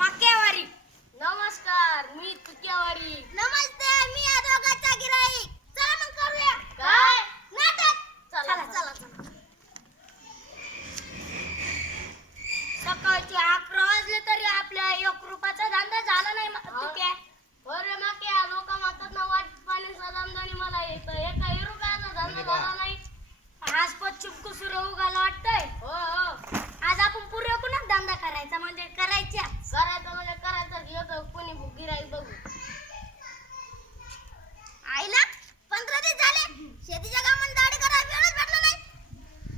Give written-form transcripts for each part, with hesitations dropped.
मक्यावारी. नमस्कार, मी तुक्यावारी. नमस्ते, मी या दोघांचा गिराईक. चला मग करूया काय नाटक. चला चला. सकाळचे 11 वाजले तरी आपल्या 1 रुपयाचा धंदा झाला नाही. तुक्या बरे मक्या लोक म्हणतात ना वाट पाण्याचा धंदा आणि मला येतं एका रुपयाचा धंदा झाला नाही. आज पश्चिम कुसूर उगाला वाटतंय. हो आज आपण पुरेपूरच धंदा करायचा म्हणजे करायचा. करायचं येतं कोणी गिराईक बघू. आईला 15 दिवस झाले शेतीच्या कामात दाढी करायला वेळच भेटला नाही.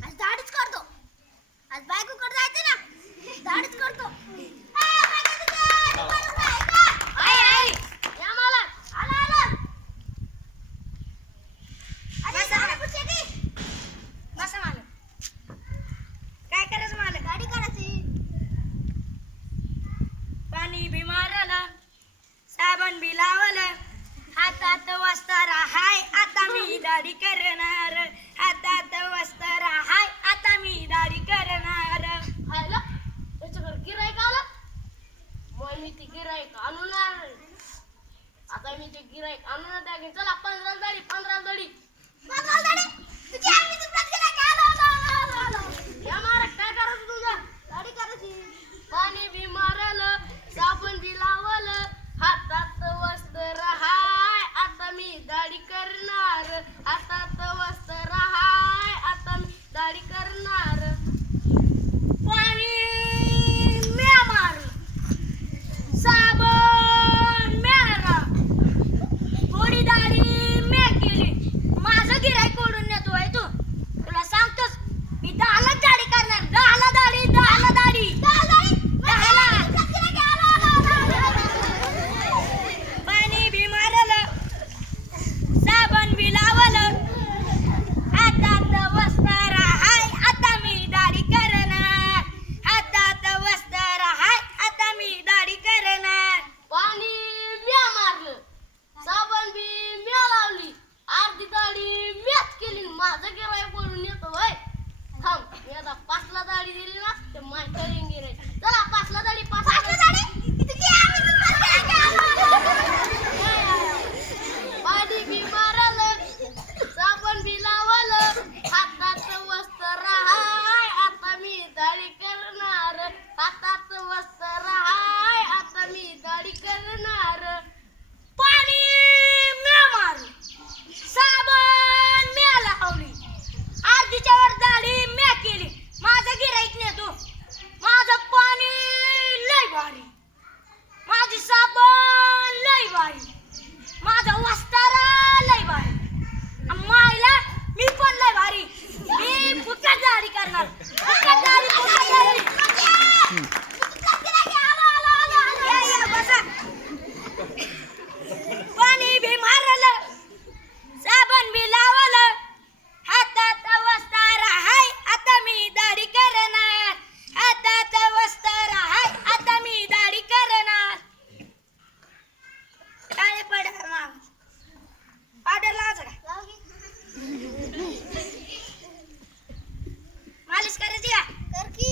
आज दाढीच करतो. आज बायकोकडे जायचं ना, दाढीच करतो. आई या मला आला बसा मालक. काय करायचं मालक? गाडी करायची. पाणी बी मारलं, साबण बी लावलं, हातात वस्तार हाय आता मी दाढी करणार. हातात वस्तार हाय आता मी दाढी करणार. आयला त्याच्याकडे गिराईक आला. मग मी ते गिराईक आणून आता मी ते गिराईक आणून द्या. चला 15 दडी 15 दडी या मारा. काय करायचं तुझं? दाढी करायची. पाणी बी मारलं, साबण बी लावलं, हातात वस्त्र हाय आता मी दाढी करणार. हातात वस्त्र हाय आता मी दाढी करणार. पाणी म्या मारलं, साबण म्या, थोडी दाढी म्या केली. माझं गिऱ्हाईक ओढून नेतोय तू. तुला सांगतोस मी 10 दाढी करणार. 10 दाढी 10 दाढी 10 पाणी बी मारलं, साबण बी लावलं, हातात वस्त्र हाय आता मी दाढी करणार. हातात वस्त्र हाय आता मी दाढी करणार. पाणी म्या मारलं, साबण बी म्या लावली, अर्धी दाढी म्याच केली. माझं गिराईक बोलून येतो होय. थांब मी आता 5ला दाढी दिली ना ते माझ्या गिराईक. चला 5ला दाढी 5ला दाढी. पाणी बी मारलं, साबण बी लावलं, हातात वस्त्र हाय आता मी दाढी करणार. हातात वस्त्र हाय आता मी दाढी करणार. पाणी म्या मारलं, साबण म्या लावली, अर्धीच्या वर दाढी म्या केली. माझं गिऱ्हाईक नेतो. माझं पाणी लय भारी, माझी साबण लय भारी, माझा वस्तारा लय भारी, आणि मायला मी पण लय भारी. मी फुकट दाढी करणार. फुकट दाढी. या, बसा. पाणी बी मारलं, साबण बी लावलं, हातात वस्तार हाय आता मी दाढी करणार. हातात वस्तार हाय आता मी दाढी करणार. काय पडलं माग ऑर्डर लावायचं का? मालिश करायची का? कर की.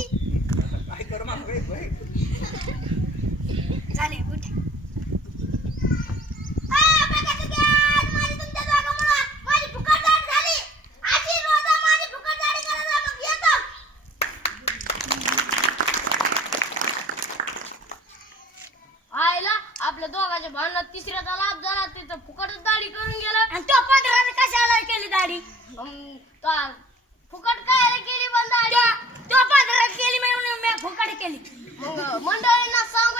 झाले उठ. आयला आपल्या दोघांच्या भांडणात तिसऱ्याचा लाभ झाला. तिथं फुकटच दाढी करून गेलं. आणि तो 15 कशाला केली दाढी? फुकट काय केली पण दाढी? तो 15 केली म्हणून मी फुकट केली. मग मंडळींना सांगू